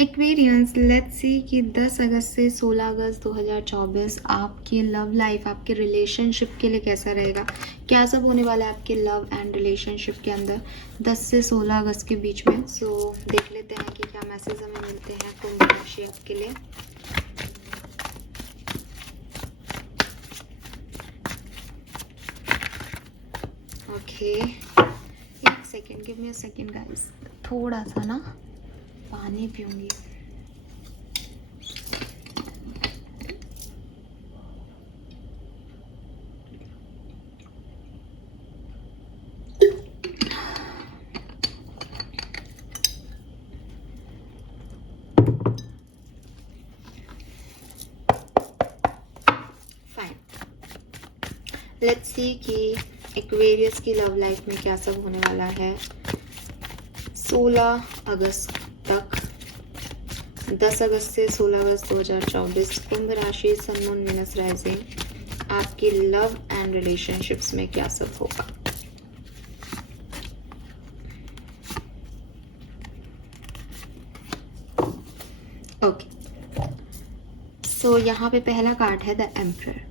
Aquarians, let's see कि 10 अगस्त से 16 अगस्त 2024 आपकी लव लाइफ, आपके रिलेशनशिप के लिए कैसा रहेगा, क्या सब होने वाला है आपके लव एंड रिलेशनशिप के अंदर 10 से 16 अगस्त के बीच में। सो देख लेते हैं कि क्या मैसेज हमें मिलते हैं कुंभ राशि आपके लिए। ओके, एक second, give me a second guys, थोड़ा सा ना पानी पीऊंगी। लेट्स सी कि एक्वेरियस की लव लाइफ में क्या सब होने वाला है 16 अगस्त तक। 10 अगस्त से 16 अगस्त 2024 कुंभ राशि, सन मून वीनस राइजिंग, आपकी लव एंड रिलेशनशिप्स में क्या सब होगा। ओके, सो यहाँ पे पहला कार्ड है the emperor.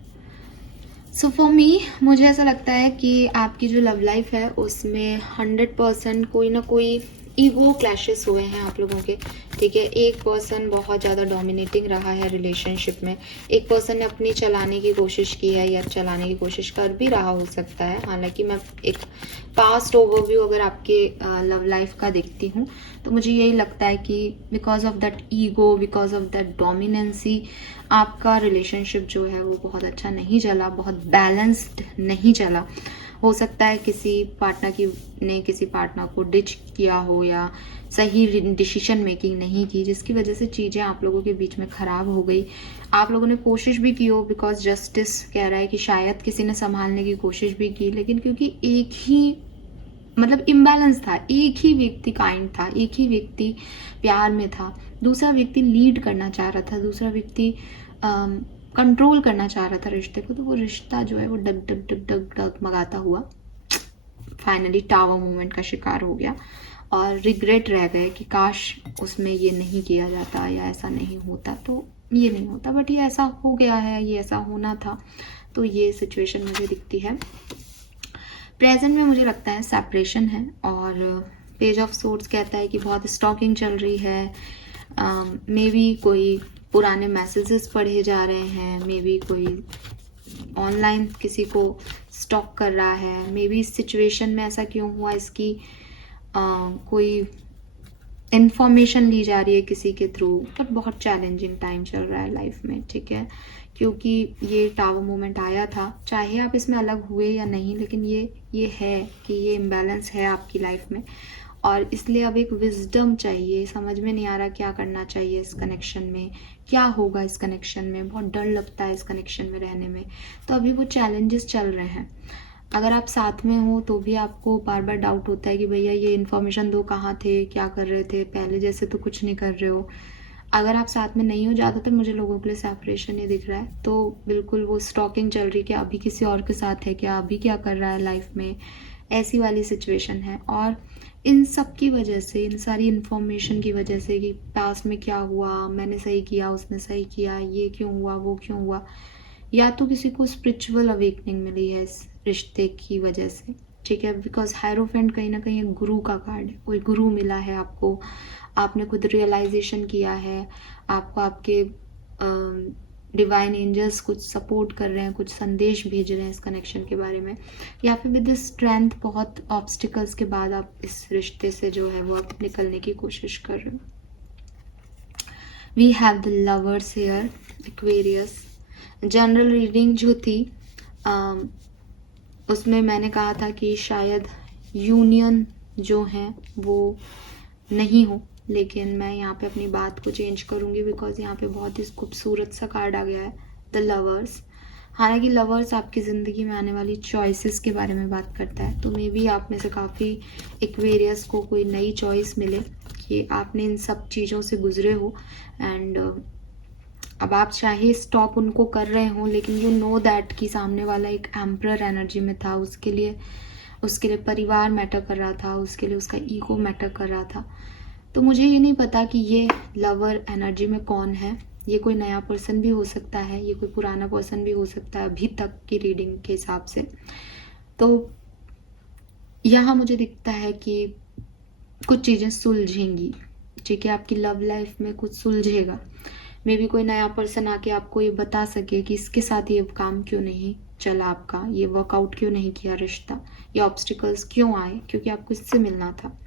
So for me, मुझे ऐसा लगता है कि आपकी जो लव लाइफ है उसमें 100% कोई ना कोई ईगो क्लैशेस हुए हैं आप लोगों के। ठीक है, एक पर्सन बहुत ज़्यादा डोमिनेटिंग रहा है रिलेशनशिप में, एक पर्सन ने अपनी चलाने की कोशिश की है या चलाने की कोशिश कर भी रहा हो सकता है। हालांकि मैं एक पास्ट ओवरव्यू अगर आपके लव लाइफ का देखती हूँ तो मुझे यही लगता है कि because of that ego, because of that dominancy, आपका रिलेशनशिप जो है वो बहुत अच्छा नहीं चला, बहुत बैलेंस्ड नहीं चला। हो सकता है किसी पार्टनर की ने किसी पार्टनर को डिच किया हो या सही डिसीजन मेकिंग नहीं की, जिसकी वजह से चीज़ें आप लोगों के बीच में ख़राब हो गई। आप लोगों ने कोशिश भी की हो, बिकॉज जस्टिस कह रहा है कि शायद किसी ने संभालने की कोशिश भी की, लेकिन क्योंकि एक ही मतलब इम्बैलेंस था, एक ही व्यक्ति काइंड था, एक ही व्यक्ति प्यार में था, दूसरा व्यक्ति लीड करना चाह रहा था, दूसरा व्यक्ति कंट्रोल करना चाह रहा था रिश्ते को, तो वो रिश्ता जो है वो डग डग डग डग डगमगाता हुआ फाइनली टावर मूवमेंट का शिकार हो गया और रिग्रेट रह गए कि काश उसमें ये नहीं किया जाता या ऐसा नहीं होता तो ये नहीं होता, बट ये ऐसा हो गया है, ये ऐसा होना था। तो ये सिचुएशन मुझे दिखती है प्रेजेंट में। मुझे लगता है सेपरेशन है और पेज ऑफ सोर्ड्स कहता है कि बहुत स्टॉकिंग चल रही है। मे बी कोई पुराने मैसेजेस पढ़े जा रहे हैं, मे बी कोई ऑनलाइन किसी को स्टॉक कर रहा है, मे बी इस सिचुएशन में ऐसा क्यों हुआ इसकी कोई इंफॉर्मेशन ली जा रही है किसी के थ्रू, बट बहुत चैलेंजिंग टाइम चल रहा है लाइफ में। ठीक है, क्योंकि ये टावर मोमेंट आया था, चाहे आप इसमें अलग हुए या नहीं, लेकिन ये है कि ये इम्बैलेंस है आपकी लाइफ में और इसलिए अब एक विजडम चाहिए। समझ में नहीं आ रहा क्या करना चाहिए इस कनेक्शन में, क्या होगा इस कनेक्शन में, बहुत डर लगता है इस कनेक्शन में रहने में। तो अभी वो चैलेंजेस चल रहे हैं। अगर आप साथ में हो तो भी आपको बार बार डाउट होता है कि भैया ये इन्फॉर्मेशन दो, कहाँ थे, क्या कर रहे थे, पहले जैसे तो कुछ नहीं कर रहे हो। अगर आप साथ में नहीं हो, ज़्यादातर मुझे लोगों के लिए सेपरेशन ही दिख रहा है, तो बिल्कुल वो स्टॉकिंग चल रही है कि अभी किसी और के साथ है क्या, अभी क्या कर रहा है लाइफ में, ऐसी वाली सिचुएशन है। और इन सब की वजह से, इन सारी इन्फॉर्मेशन की वजह से कि पास्ट में क्या हुआ, मैंने सही किया, उसने सही किया, ये क्यों हुआ, वो क्यों हुआ, या तो किसी को स्पिरिचुअल अवेकनिंग मिली है इस रिश्ते की वजह से। ठीक है, बिकॉज हायरोफेंट कहीं ना कहीं एक गुरु का कार्ड है, कोई गुरु मिला है आपको, आपने खुद रियलाइजेशन किया है, आपको आपके डिवाइन एंजल्स कुछ सपोर्ट कर रहे हैं, कुछ संदेश भेज रहे हैं इस कनेक्शन के बारे में, या फिर विद स्ट्रेंथ बहुत ऑब्स्टिकल्स के बाद आप इस रिश्ते से जो है वो आप निकलने की कोशिश कर रहे हो। We have the lovers here, Aquarius. General reading जो थी उसमें मैंने कहा था कि शायद यूनियन जो है वो नहीं हो, लेकिन मैं यहाँ पे अपनी बात को चेंज करूँगी बिकॉज यहाँ पे बहुत ही खूबसूरत सा कार्ड आ गया है द लवर्स। हालांकि लवर्स आपकी ज़िंदगी में आने वाली चॉइसेस के बारे में बात करता है, तो मे बी आप में से काफ़ी एक्वेरियस को कोई नई चॉइस मिले कि आपने इन सब चीज़ों से गुजरे हो एंड अब आप चाहे स्टॉप उनको कर रहे हो, लेकिन यू नो दैट कि सामने वाला एक एम्परर एनर्जी में था, उसके लिए परिवार मैटर कर रहा था, उसके लिए उसका ईगो मैटर कर रहा था। तो मुझे ये नहीं पता कि ये लवर एनर्जी में कौन है। ये कोई नया पर्सन भी हो सकता है, ये कोई पुराना पर्सन भी हो सकता है अभी तक की रीडिंग के हिसाब से। तो यहाँ मुझे दिखता है कि कुछ चीज़ें सुलझेंगी, ठीक है, आपकी लव लाइफ में कुछ सुलझेगा। मे बी कोई नया पर्सन आके आपको ये बता सके कि इसके साथ ये काम क्यों नहीं चला आपका, ये वर्कआउट क्यों नहीं किया रिश्ता, ये ऑब्स्टिकल्स क्यों आए, क्योंकि आपको इससे मिलना था,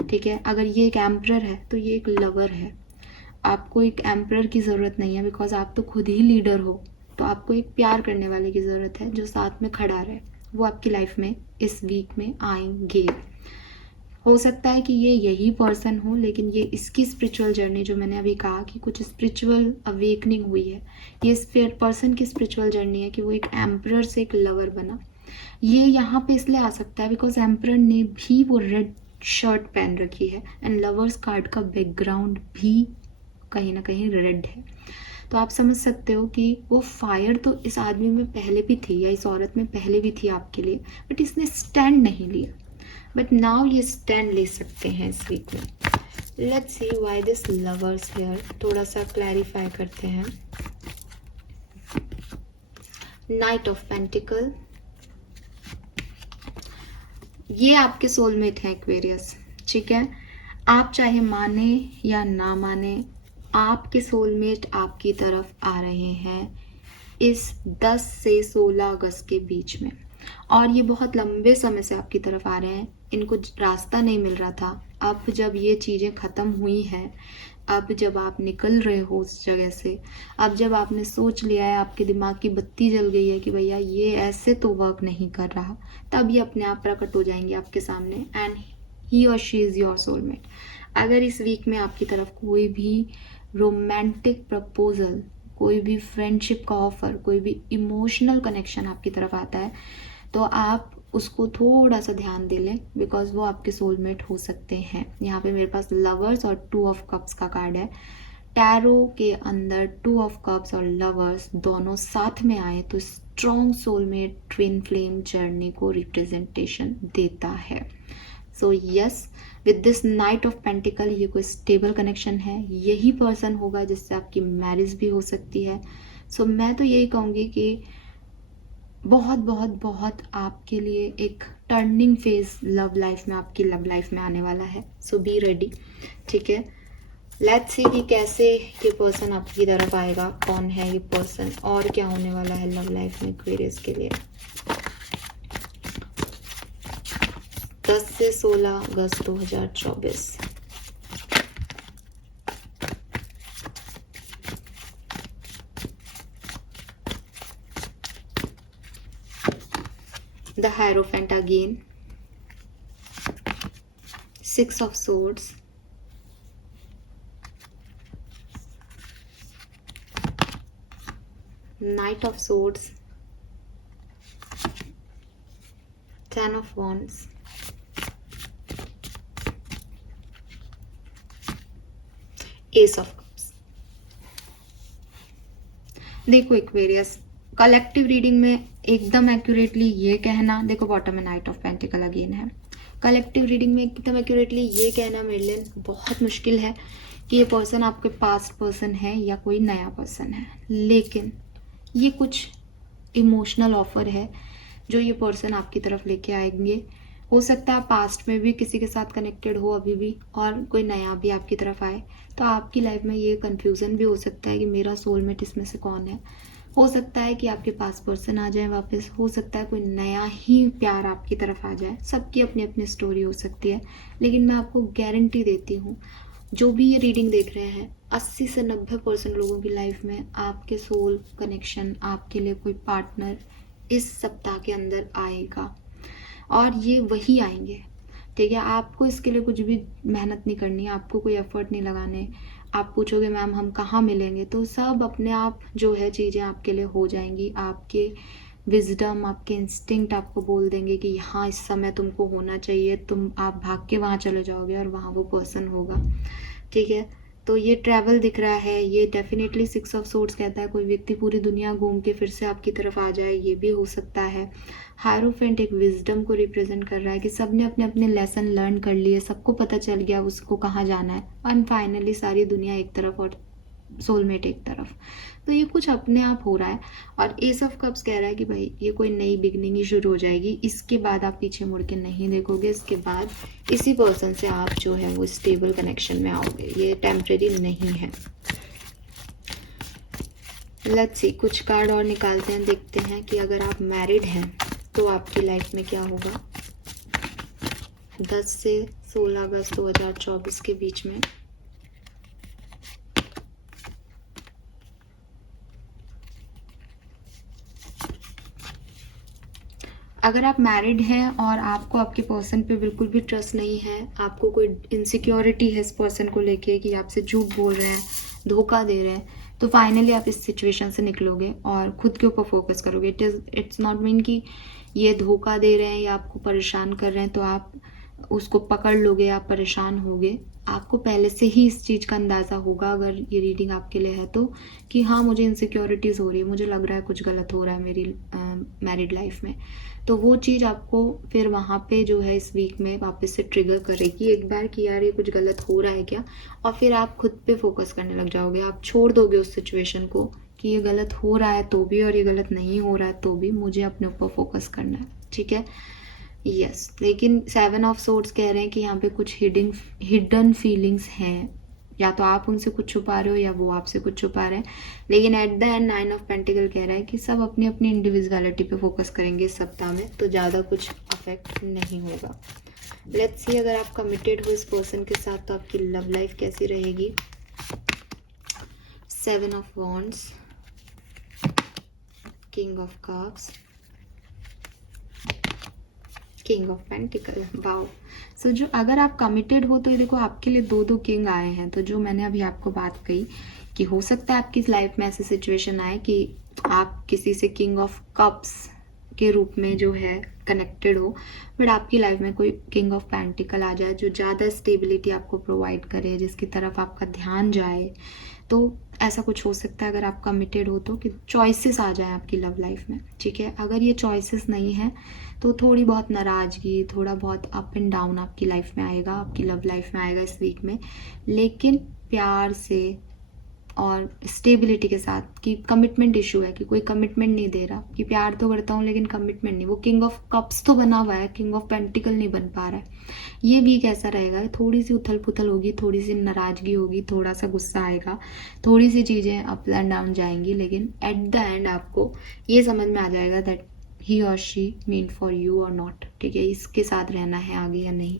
ठीक है। अगर ये एक एम्परर है तो ये एक लवर है। आपको एक एम्परर की ज़रूरत नहीं है, बिकॉज आप तो खुद ही लीडर हो। तो आपको एक प्यार करने वाले की ज़रूरत है जो साथ में खड़ा रहे। वो आपकी लाइफ में इस वीक में आएंगे। हो सकता है कि ये यही पर्सन हो, लेकिन ये इसकी स्पिरिचुअल जर्नी, जो मैंने अभी कहा कि कुछ स्पिरिचुअल अवेकनिंग हुई है, ये इस पर्सन की स्पिरिचुअल जर्नी है कि वो एक एम्परर से एक लवर बना। ये यहाँ पे इसलिए आ सकता है बिकॉज एम्परर ने भी वो रेड शर्ट पहन रखी है एंड लवर्स कार्ड का बैकग्राउंड भी कहीं ना कहीं रेड है। तो आप समझ सकते हो कि वो फायर तो इस आदमी में पहले भी थी या इस औरत में पहले भी थी आपके लिए, बट इसने स्टैंड नहीं लिया। बट नाउ ये स्टैंड ले सकते हैं इस वीक में। Let's see why this lovers here, थोड़ा सा क्लैरिफाई करते हैं। नाइट ऑफ पेंटिकल, ये आपके सोलमेट हैं एक्वेरियस, ठीक है। आप चाहे माने या ना माने, आपके सोलमेट आपकी तरफ आ रहे हैं इस 10 से 16 अगस्त के बीच में, और ये बहुत लंबे समय से आपकी तरफ आ रहे हैं। इनको रास्ता नहीं मिल रहा था। अब जब ये चीज़ें ख़त्म हुई हैं, अब जब आप निकल रहे हो उस जगह से, अब जब आपने सोच लिया है, आपके दिमाग की बत्ती जल गई है कि भैया ये ऐसे तो वर्क नहीं कर रहा, तब ये अपने आप प्रकट हो जाएंगे आपके सामने एंड ही और शी इज़ योर सोलमेट। अगर इस वीक में आपकी तरफ कोई भी रोमांटिक प्रपोजल, कोई भी फ्रेंडशिप का ऑफर, कोई भी इमोशनल कनेक्शन आपकी तरफ आता है, तो आप उसको थोड़ा सा ध्यान दे लें, बिकॉज वो आपके सोलमेट हो सकते हैं। यहाँ पे मेरे पास लवर्स और 2 ऑफ कप्स का कार्ड है। टैरो के अंदर 2 ऑफ कप्स और लवर्स दोनों साथ में आए तो strong soulmate twin flame journey को रिप्रेजेंटेशन देता है। So yes, with this night of pentacle ये कोई स्टेबल कनेक्शन है। यही पर्सन होगा जिससे आपकी मैरिज भी हो सकती है। सो मैं तो यही कहूँगी कि बहुत बहुत बहुत आपके लिए एक टर्निंग फेज लव लाइफ में, आपकी लव लाइफ में आने वाला है। सो बी रेडी, ठीक है। लेट्स सी कि कैसे ये पर्सन आपकी तरफ आएगा, कौन है ये पर्सन और क्या होने वाला है लव लाइफ में एक्वेरियस के लिए। 10 से 16 अगस्त 2024। The Hierophant again, 6 of Swords, Knight of Swords, 10 of Wands, Ace of Cups। देखो एक्वेरियस, कलेक्टिव रीडिंग में एकदम एक्यूरेटली ये कहना, देखो बॉटम में नाइट ऑफ पेंटिकल अगेन है। कलेक्टिव रीडिंग में एकदम एक्यूरेटली ये कहना मेरे लिए बहुत मुश्किल है कि ये पर्सन आपके पास्ट पर्सन है या कोई नया पर्सन है, लेकिन ये कुछ इमोशनल ऑफर है जो ये पर्सन आपकी तरफ लेके आएंगे। हो सकता है पास्ट में भी किसी के साथ कनेक्टेड हो अभी भी, और कोई नया भी आपकी तरफ आए। तो आपकी लाइफ में ये कन्फ्यूज़न भी हो सकता है कि मेरा सोलमेट इसमें से कौन है। हो सकता है कि आपके पास पर्सन आ जाए वापस, हो सकता है कोई नया ही प्यार आपकी तरफ आ जाए। सबकी अपनी अपनी स्टोरी हो सकती है, लेकिन मैं आपको गारंटी देती हूँ, जो भी ये रीडिंग देख रहे हैं, 80 से 90% लोगों की लाइफ में आपके सोल कनेक्शन, आपके लिए कोई पार्टनर इस सप्ताह के अंदर आएगा, और ये वही आएंगे, ठीक है। आपको इसके लिए कुछ भी मेहनत नहीं करनी है, आपको कोई एफर्ट नहीं लगाने। आप पूछोगे मैम हम कहाँ मिलेंगे, तो सब अपने आप जो है चीज़ें आपके लिए हो जाएंगी। आपके विजडम, आपके इंस्टिंक्ट आपको बोल देंगे कि हाँ इस समय तुमको होना चाहिए, आप भाग के वहाँ चले जाओगे और वहाँ वो पर्सन होगा, ठीक है। तो ये ट्रैवल दिख रहा है, ये डेफिनेटली 6 ऑफ सोर्ड्स कहता है कोई व्यक्ति पूरी दुनिया घूम के फिर से आपकी तरफ आ जाए, ये भी हो सकता है। हायरोफेंट एक विजडम को रिप्रेजेंट कर रहा है कि सब ने अपने अपने लेसन लर्न कर लिए, सबको पता चल गया उसको कहाँ जाना है, एंड फाइनली सारी दुनिया एक तरफ और सोलमेट एक तरफ। तो ये कुछ अपने आप हो रहा है। और एस ऑफ कप्स कह रहा है कि भाई ये कोई नई बिगनिंग ही शुरू हो जाएगी, इसके बाद आप पीछे मुड़ के नहीं देखोगे, इसके बाद इसी पर्सन से आप जो है वो स्टेबल कनेक्शन में आओगे, ये टेम्परेरी नहीं है। लेट्स सी, कुछ कार्ड और निकालते हैं, देखते हैं कि अगर आप मैरिड हैं तो आपकी लाइफ में क्या होगा 10 से 16 अगस्त 2024 के बीच में। अगर आप मैरिड हैं और आपको आपके पर्सन पे बिल्कुल भी ट्रस्ट नहीं है, आपको कोई इनसिक्योरिटी है इस पर्सन को लेके कि आपसे झूठ बोल रहे हैं, धोखा दे रहे हैं, तो फाइनली आप इस सिचुएशन से निकलोगे और खुद के ऊपर फोकस करोगे। इट्स नॉट मीन कि ये धोखा दे रहे हैं या आपको परेशान कर रहे हैं तो आप उसको पकड़ लोगे, आप परेशान होगे। आपको पहले से ही इस चीज़ का अंदाज़ा होगा, अगर ये रीडिंग आपके लिए है तो, कि हाँ मुझे इनसिक्योरिटीज़ हो रही है, मुझे लग रहा है कुछ गलत हो रहा है मेरी मैरिड लाइफ में। तो वो चीज़ आपको फिर वहाँ पे जो है इस वीक में वापस से ट्रिगर करेगी एक बार कि यार ये कुछ गलत हो रहा है क्या, और फिर आप खुद पे फोकस करने लग जाओगे। आप छोड़ दोगे उस सिचुएशन को कि ये गलत हो रहा है तो भी और ये गलत नहीं हो रहा है तो भी, मुझे अपने ऊपर फोकस करना है, ठीक है। यस, लेकिन 7 ऑफ सोर्ड्स कह रहे हैं कि यहाँ पे कुछ हिडन फीलिंग्स हैं, या तो आप उनसे कुछ छुपा रहे हो या वो आपसे कुछ छुपा रहे हैं। लेकिन at the end 9 of pentacle कह रहा है कि सब अपनी अपनी इंडिविजुअलिटी पे फोकस करेंगे इस सप्ताह में, तो ज़्यादा कुछ अफेक्ट नहीं होगा। लेट्स सी, अगर आप कमिटेड हो इस पर्सन के साथ तो आपकी लव लाइफ कैसी रहेगी। 7 of wands, king of cups, king of pentacle, wow. So जो अगर आप कमिटेड हो तो ये देखो आपके लिए 2 किंग आए हैं। तो जो मैंने अभी आपको बात कही कि हो सकता है आपकी लाइफ में ऐसी सिचुएशन आए कि आप किसी से किंग ऑफ कप्स के रूप में जो है कनेक्टेड हो, बट आपकी लाइफ में कोई किंग ऑफ पेंटिकल आ जाए जो ज़्यादा स्टेबिलिटी आपको प्रोवाइड करे, जिसकी तरफ आपका ध्यान जाए। तो ऐसा कुछ हो सकता है अगर आप कमिटेड हो तो, कि चॉइसेस आ जाए आपकी लव लाइफ में, ठीक है। अगर ये चॉइसेस नहीं है तो थोड़ी बहुत नाराज़गी, थोड़ा बहुत अप एंड डाउन आपकी लाइफ में आएगा, आपकी लव लाइफ में आएगा इस वीक में, लेकिन प्यार से और स्टेबिलिटी के साथ। कि कमिटमेंट इशू है कि कोई कमिटमेंट नहीं दे रहा, कि प्यार तो करता हूँ लेकिन कमिटमेंट नहीं। वो किंग ऑफ कप्स तो बना हुआ है, किंग ऑफ पेंटिकल नहीं बन पा रहा है। ये वीक ऐसा रहेगा, थोड़ी सी उथल पुथल होगी, थोड़ी सी नाराज़गी होगी, थोड़ा सा गुस्सा आएगा, थोड़ी सी चीज़ें अप एंड डाउन जाएंगी, लेकिन एट द एंड आपको ये समझ में आ जाएगा दैट ही और शी मीन फॉर यू और नॉट, ठीक है। इसके साथ रहना है आगे या नहीं,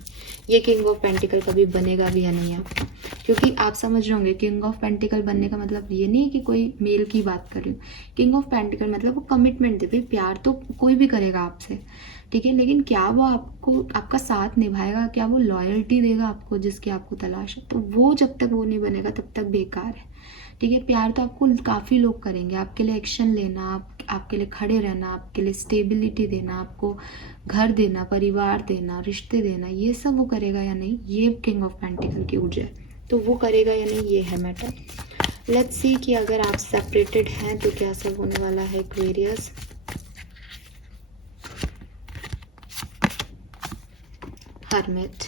ये किंग ऑफ पेंटिकल कभी बनेगा भी या नहीं आपका। क्योंकि आप समझ रहे होंगे किंग ऑफ पेंटिकल बनने का मतलब ये नहीं है कि कोई मेल की बात कर रही हूँ। किंग ऑफ पेंटिकल मतलब वो कमिटमेंट दे, प्यार तो कोई भी करेगा आपसे, ठीक है, लेकिन क्या वो आपको आपका साथ निभाएगा, क्या वो लॉयल्टी देगा आपको जिसकी आपको तलाश है। तो वो जब तक वो नहीं बनेगा तब तक बेकार है, ठीक है। प्यार तो आपको काफ़ी लोग करेंगे, आपके लिए एक्शन लेना, आपके लिए खड़े रहना, आपके लिए स्टेबिलिटी देना, आपको घर देना, परिवार देना, रिश्ते देना, ये सब वो करेगा या नहीं, ये किंग ऑफ पेंटिकल की ऊर्जा है। तो वो करेगा या नहीं, ये है मैटर। लेट्स सी कि अगर आप सेपरेटेड हैं तो क्या सब होने वाला है Aquarius. Hermit,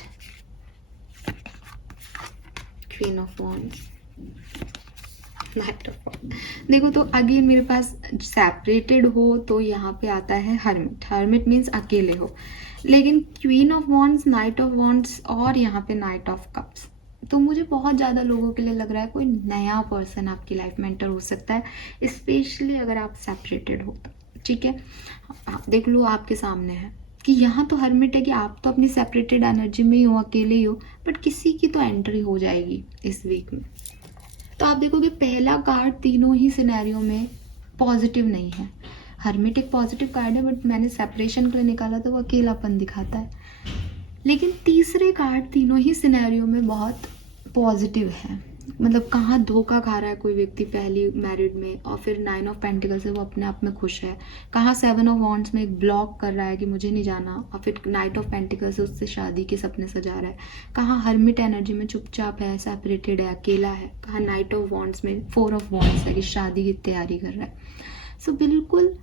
queen of wands, night of wands. देखो तो अगेन मेरे पास सेपरेटेड हो तो यहाँ पे आता है हर्मिट। हर्मिट मीन्स अकेले हो, लेकिन queen of wands, night of wands और यहाँ पे नाइट ऑफ कप्स। तो मुझे बहुत ज़्यादा लोगों के लिए लग रहा है कोई नया पर्सन आपकी लाइफ में एंटर हो सकता है, स्पेशली अगर आप सेपरेटेड हो तो, ठीक है। देख लो आपके सामने है कि यहाँ तो हर्मिट है कि आप तो अपनी सेपरेटेड एनर्जी में ही हो, अकेले ही हो, बट किसी की तो एंट्री हो जाएगी इस वीक में। तो आप देखोगे पहला कार्ड तीनों ही सिनेरियो में पॉजिटिव नहीं है। हर्मिट एक पॉजिटिव कार्ड है, बट मैंने सेपरेशन के लिए निकाला तो वो अकेलापन दिखाता है। लेकिन तीसरे कार्ड तीनों ही सिनेरियो में बहुत पॉजिटिव है, मतलब कहाँ धोखा खा रहा है कोई व्यक्ति पहली मैरिड में, और फिर 9 ऑफ पेंटिकल से वो अपने आप में खुश है। कहाँ 7 ऑफ वॉन्ड्स में एक ब्लॉक कर रहा है कि मुझे नहीं जाना, और फिर नाइट ऑफ पेंटिकल से उससे शादी के सपने सजा रहा है। कहाँ हर्मिट एनर्जी में चुपचाप है, सेपरेटेड है, अकेला है। कहाँ नाइट ऑफ वॉन्ड्स में 4 ऑफ वॉन्ड्स है कि शादी की तैयारी कर रहा है। सो बिल्कुल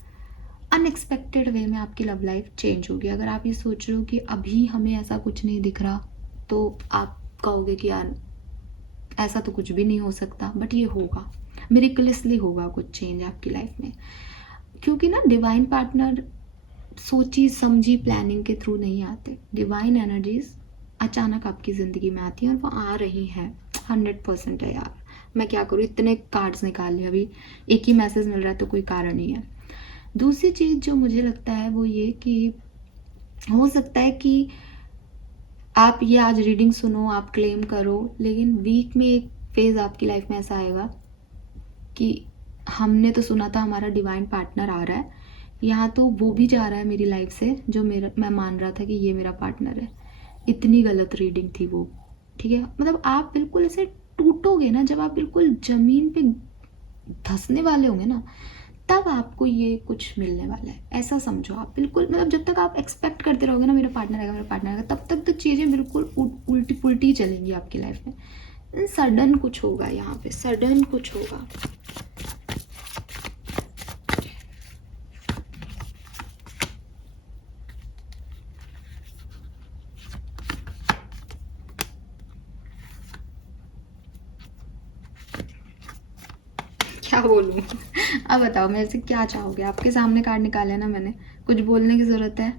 अनएक्सपेक्टेड वे में आपकी लव लाइफ चेंज होगी। अगर आप ये सोच रहे हो कि अभी हमें ऐसा कुछ नहीं दिख रहा, तो आप कहोगे कि यार ऐसा तो कुछ भी नहीं हो सकता, बट ये होगा, मिरेकलसली होगा कुछ चेंज आपकी लाइफ में। क्योंकि ना डिवाइन पार्टनर सोची समझी प्लानिंग के थ्रू नहीं आते। डिवाइन एनर्जीज अचानक आपकी ज़िंदगी में आती हैं, और वो आ रही हैं। 100% है यार। मैं क्या करूँ, इतने कार्ड्स निकाल लिए, अभी एक ही मैसेज मिल रहा है तो कोई कारण ही है। दूसरी चीज़ जो मुझे लगता है वो ये कि हो सकता है कि आप ये आज रीडिंग सुनो, आप क्लेम करो, लेकिन वीक में एक फेज़ आपकी लाइफ में ऐसा आएगा कि हमने तो सुना था हमारा डिवाइन पार्टनर आ रहा है, यहाँ तो वो भी जा रहा है मेरी लाइफ से जो मैं मान रहा था कि ये मेरा पार्टनर है। इतनी गलत रीडिंग थी वो, ठीक है। मतलब आप बिल्कुल ऐसे टूटोगे ना, जब आप बिल्कुल ज़मीन पे धंसने वाले होंगे ना, तब आपको ये कुछ मिलने वाला है। ऐसा समझो आप, बिल्कुल मतलब जब तक आप एक्सपेक्ट करते रहोगे ना मेरा पार्टनर आएगा, मेरा पार्टनर आएगा, तब तक तो चीज़ें बिल्कुल उल्टी पुल्टी चलेंगी आपकी लाइफ में। सडन कुछ होगा यहाँ पे, सडन कुछ होगा। क्या बोलूँ अब बताओ मेरे से क्या चाहोगे। आपके सामने कार्ड निकाले ना मैंने, कुछ बोलने की ज़रूरत है?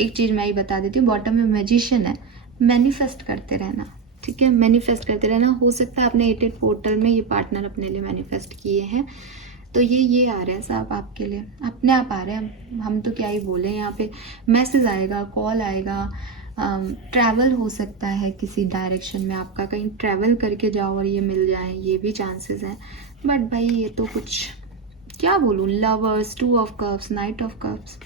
एक चीज़ मैं ही बता देती हूँ, बॉटम में मैजिशियन है। मैनिफेस्ट करते रहना, ठीक है, मैनिफेस्ट करते रहना। हो सकता है आपने 88 पोर्टल में ये पार्टनर अपने लिए मैनिफेस्ट किए हैं, तो ये आ रहे हैं सब आपके लिए, अपने आप आ रहे हैं। हम तो क्या ही बोले, यहाँ पे मैसेज आएगा, कॉल आएगा, ट्रैवल हो सकता है किसी डायरेक्शन में आपका, कहीं ट्रैवल करके जाओ और ये मिल जाए, ये भी चांसेस हैं। बट भाई ये तो कुछ क्या बोलूँ, lovers, 2 of cups, night of cups,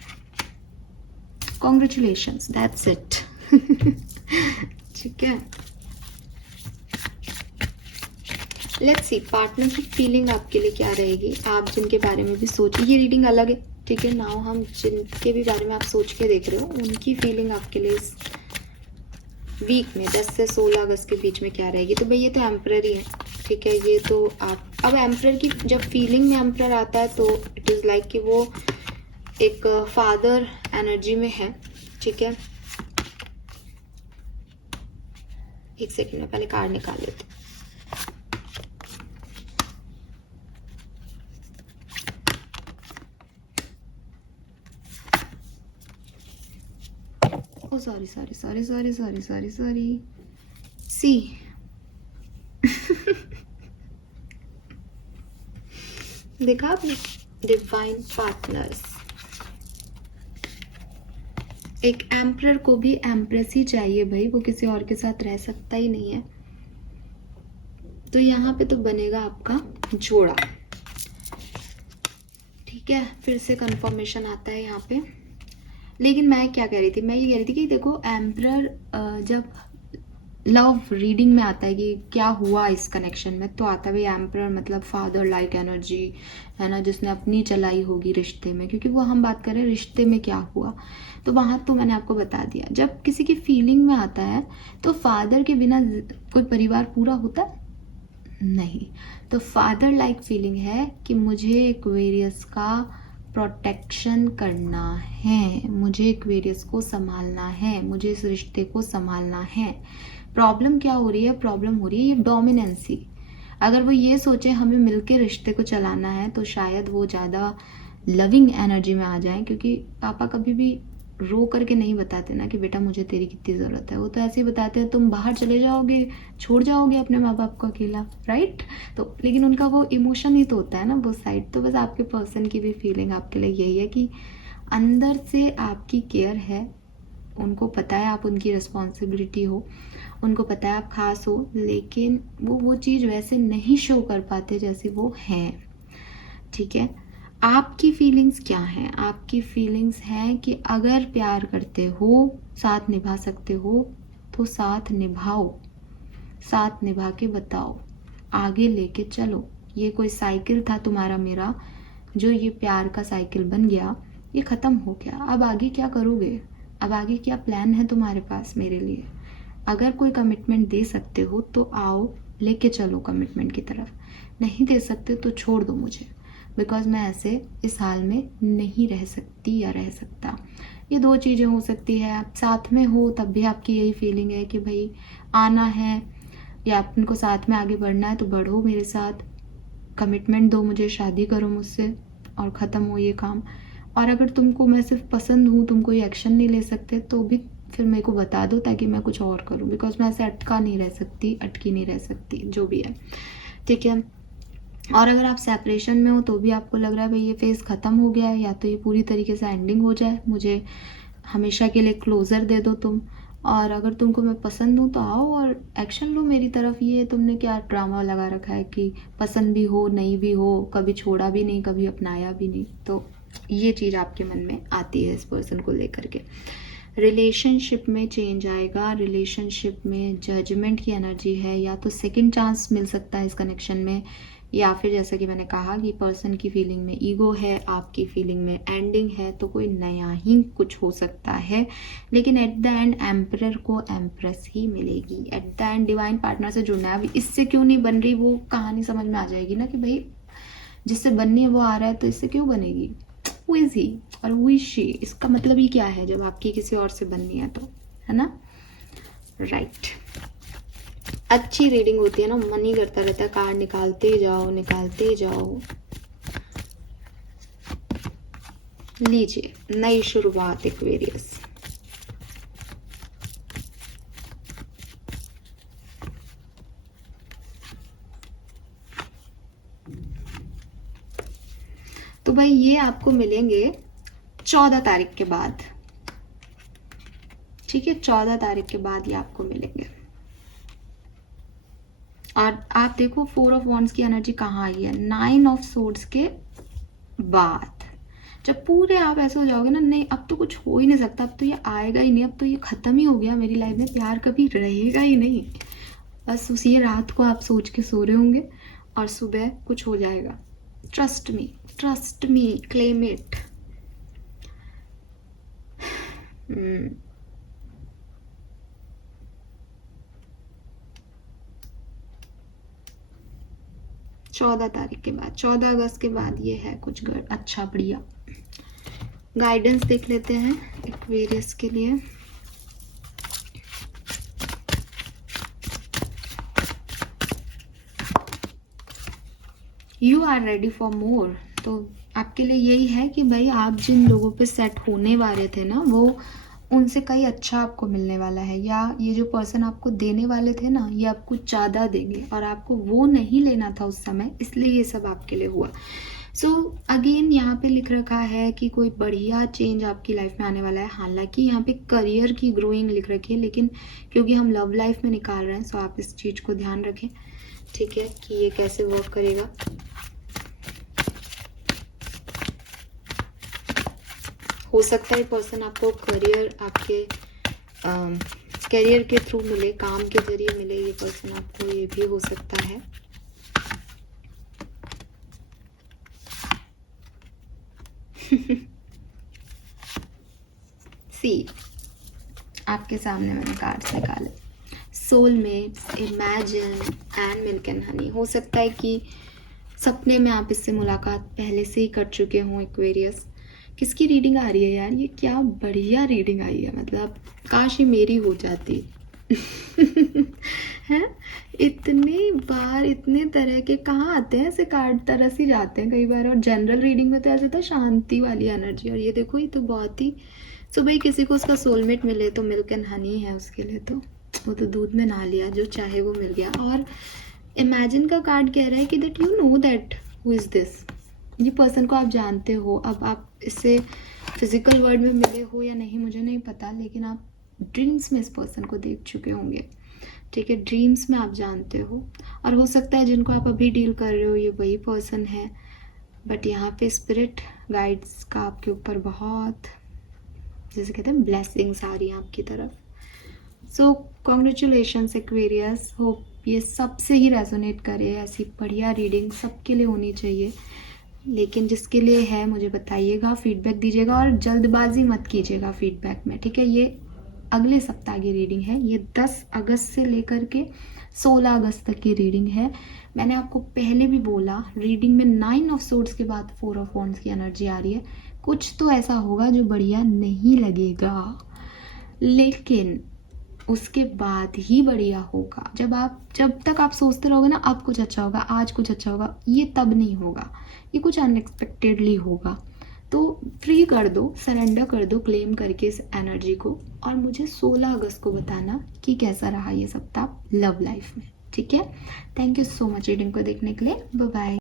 congratulations, that's it. ठीक है, लेट्स सी पार्टनर की फीलिंग आपके लिए क्या रहेगी। आप जिनके बारे में भी सोचिए, ये रीडिंग अलग है, ठीक है। नाउ हम जिनके भी बारे में आप सोच के देख रहे हो, उनकी फीलिंग आपके लिए इस वीक में 10 से 16 अगस्त के बीच में क्या रहेगी। तो भाई ये तो एम्परर ही है, ठीक है। ये तो आप अब एम्परर की जब फीलिंग में एम्परर आता है तो इट इज़ लाइक कि वो एक फादर एनर्जी में है, ठीक है। एक सेकंड में पहले कार्ड निकाल लेते। Oh sorry sorry sorry sorry sorry sorry sorry सी देखा आपने, डिवाइन पार्टनर्स। एक एम्परर को भी एम्प्रेस ही चाहिए भाई, वो किसी और के साथ रह सकता ही नहीं है। तो यहाँ पे तो बनेगा आपका जोड़ा, ठीक है। फिर से कंफर्मेशन आता है यहाँ पे। लेकिन मैं क्या कह रही थी, मैं ये कह रही थी कि देखो एम्परर जब लव रीडिंग में आता है कि क्या हुआ इस कनेक्शन में, तो आता है भाई एम्परर मतलब फादर लाइक एनर्जी है ना, जिसने अपनी चलाई होगी रिश्ते में, क्योंकि वो हम बात करें रिश्ते में क्या हुआ। तो वहाँ तो मैंने आपको बता दिया, जब किसी की फीलिंग में आता है तो फादर के बिना कोई परिवार पूरा होता है नहीं। तो फादर लाइक फीलिंग है कि मुझे एक्वेरियस का प्रोटेक्शन करना है, मुझे एक्वेरियस को संभालना है, मुझे इस रिश्ते को संभालना है। प्रॉब्लम क्या हो रही है, प्रॉब्लम हो रही है ये डोमिनेंसी। अगर वो ये सोचे हमें मिलके रिश्ते को चलाना है, तो शायद वो ज़्यादा लविंग एनर्जी में आ जाए, क्योंकि पापा कभी भी रो करके नहीं बताते ना कि बेटा मुझे तेरी कितनी ज़रूरत है। वो तो ऐसे ही बताते हैं तुम बाहर चले जाओगे, छोड़ जाओगे अपने माँ बाप को अकेला, राइट। तो लेकिन उनका वो इमोशन ही तो होता है ना वो साइड। तो बस आपके पर्सन की भी फीलिंग आपके लिए यही है कि अंदर से आपकी केयर है, उनको पता है आप उनकी रिस्पॉन्सिबिलिटी हो, उनको पता है आप खास हो, लेकिन वो चीज़ वैसे नहीं शो कर पाते जैसे वो हैं, ठीक है। आपकी फीलिंग्स क्या हैं, आपकी फीलिंग्स हैं कि अगर प्यार करते हो, साथ निभा सकते हो, तो साथ निभाओ, साथ निभा के बताओ। आगे लेके चलो। ये कोई साइकिल था तुम्हारा मेरा, जो ये प्यार का साइकिल बन गया, ये ख़त्म हो गया। अब आगे क्या करोगे? अब आगे क्या प्लान है तुम्हारे पास मेरे लिए? अगर कोई कमिटमेंट दे सकते हो तो आओ, लेके चलो कमिटमेंट की तरफ। नहीं दे सकते तो छोड़ दो मुझे, बिकॉज मैं ऐसे इस हाल में नहीं रह सकती या रह सकता। ये दो चीज़ें हो सकती है। आप साथ में हो तब भी आपकी यही फीलिंग है कि भाई आना है या आपको साथ में आगे बढ़ना है तो बढ़ो मेरे साथ, कमिटमेंट दो मुझे, शादी करो मुझसे और ख़त्म हो ये काम। और अगर तुमको मैं सिर्फ पसंद हूँ, तुम कोई एक्शन नहीं ले सकते तो भी फिर मेरे को बता दो ताकि मैं कुछ और करूँ, बिकॉज मैं ऐसे अटकी नहीं रह सकती, जो भी है, ठीक है। और अगर आप सेपरेशन में हो तो भी आपको लग रहा है भाई ये फेज़ ख़त्म हो गया है, या तो ये पूरी तरीके से एंडिंग हो जाए, मुझे हमेशा के लिए क्लोज़र दे दो तुम। और अगर तुमको मैं पसंद हूँ तो आओ और एक्शन लो मेरी तरफ। ये तुमने क्या ड्रामा लगा रखा है कि पसंद भी हो नहीं भी हो, कभी छोड़ा भी नहीं, कभी अपनाया भी नहीं। तो ये चीज़ आपके मन में आती है इस पर्सन को लेकर के। रिलेशनशिप में चेंज आएगा, रिलेशनशिप में जजमेंट की एनर्जी है, या तो सेकंड चांस मिल सकता है इस कनेक्शन में, या फिर जैसा कि मैंने कहा कि पर्सन की फीलिंग में ईगो है, आपकी फीलिंग में एंडिंग है, तो कोई नया ही कुछ हो सकता है। लेकिन एट द एंड एम्परर को एम्प्रेस ही मिलेगी। At the end divine partner से जुड़ना है। अभी इससे क्यों नहीं बन रही वो कहानी समझ में आ जाएगी ना, कि भाई जिससे बननी है वो आ रहा है तो इससे क्यों बनेगी। हु इज़ ही और हु इज़ शी, इसका मतलब ही क्या है जब आपकी किसी और से बननी है तो, है ना, राइट। अच्छी रीडिंग होती है ना, मन ही करता रहता है कार्ड निकालते ही जाओ, निकालते ही जाओ। लीजिए, नई शुरुआत एक्वेरियस। तो भाई ये आपको मिलेंगे 14 तारीख के बाद, ठीक है, 14 तारीख के बाद ये आपको मिलेंगे। और आप देखो 4 ऑफ वॉन्ड्स की एनर्जी कहाँ आई है, 9 ऑफ सोर्ड्स के बाद। जब पूरे आप ऐसे हो जाओगे ना, नहीं अब तो कुछ हो ही नहीं सकता, अब तो ये आएगा ही नहीं, अब तो ये ख़त्म ही हो गया मेरी लाइफ में, प्यार कभी रहेगा ही नहीं, बस उसी रात को आप सोच के सो रहे होंगे और सुबह कुछ हो जाएगा। Trust me, claim it. 14 तारीख के बाद, 14 अगस्त के बाद ये है कुछ अच्छा बढ़िया। गाइडेंस देख लेते हैं एक्वेरियस के लिए। You are ready for more. तो आपके लिए यही है कि भाई आप जिन लोगों पे सेट होने वाले थे ना, वो उनसे कहीं अच्छा आपको मिलने वाला है, या ये जो पर्सन आपको देने वाले थे ना, ये आपको ज़्यादा देंगे और आपको वो नहीं लेना था उस समय, इसलिए ये सब आपके लिए हुआ। सो अगेन यहाँ पे लिख रखा है कि कोई बढ़िया चेंज आपकी लाइफ में आने वाला है। हालांकि यहाँ पे करियर की ग्रोइंग लिख रखी है, लेकिन क्योंकि हम लव लाइफ में निकाल रहे हैं, सो आप इस चीज़ को ध्यान रखें, ठीक है, कि ये कैसे वर्क करेगा। हो सकता है पर्सन आपको करियर, आपके करियर के थ्रू मिले, काम के जरिए मिले ये पर्सन आपको, ये भी हो सकता है। सी, आपके सामने मैंने कार्ड्स निकाले, soulmates, imagine and milk and honey. हो सकता है कि सपने में आप इससे मुलाकात पहले से ही कर चुके हों एक्वेरियस। किसकी रीडिंग आ रही है यार, ये क्या बढ़िया रीडिंग आई है, मतलब काश ये मेरी हो जाती। है, इतनी बार इतने तरह के कहाँ आते हैं ऐसे कार्ड, तरस ही जाते हैं कई बार। और जनरल रीडिंग में तो ऐसे था शांति वाली एनर्जी, और ये देखो ये तो बहुत ही। सो भाई किसी को उसका सोलमेट मिले तो मिल्क एंड हनी है उसके लिए, तो वो तो दूध में नहा लिया, जो चाहे वो मिल गया। और इमेजिन का कार्ड कह रहा है कि that you know that who is this, ये पर्सन को आप जानते हो। अब आप इससे फिजिकल वर्ल्ड में मिले हो या नहीं मुझे नहीं पता, लेकिन आप ड्रीम्स में इस पर्सन को देख चुके होंगे, ठीक है, ड्रीम्स में आप जानते हो। और हो सकता है जिनको आप अभी डील कर रहे हो ये वही पर्सन है, बट यहाँ पे स्पिरिट गाइड्स का आपके ऊपर बहुत, जैसे कहते हैं, ब्लेसिंग्स आ रही हैं आपकी तरफ। सो कॉन्ग्रेचुलेशंस एक्वेरियस, होप ये सबसे ही रेजोनेट करे, ऐसी बढ़िया रीडिंग सबके लिए होनी चाहिए। लेकिन जिसके लिए है मुझे बताइएगा, फीडबैक दीजिएगा और जल्दबाजी मत कीजिएगा फीडबैक में, ठीक है। ये अगले सप्ताह की रीडिंग है, ये 10 अगस्त से लेकर के 16 अगस्त तक की रीडिंग है। मैंने आपको पहले भी बोला, रीडिंग में 9 ऑफ सोर्ड्स के बाद 4 ऑफ वॉन्ड्स की एनर्जी आ रही है। कुछ तो ऐसा होगा जो बढ़िया नहीं लगेगा, लेकिन उसके बाद ही बढ़िया होगा। जब तक आप सोचते रहोगे ना अब कुछ अच्छा होगा, आज कुछ अच्छा होगा, ये तब नहीं होगा, ये कुछ अनएक्सपेक्टेडली होगा। तो फ्री कर दो, सरेंडर कर दो क्लेम करके इस एनर्जी को, और मुझे 16 अगस्त को बताना कि कैसा रहा ये सप्ताह लव लाइफ में, ठीक है। Thank you so much reading को देखने के लिए। बाय बाय।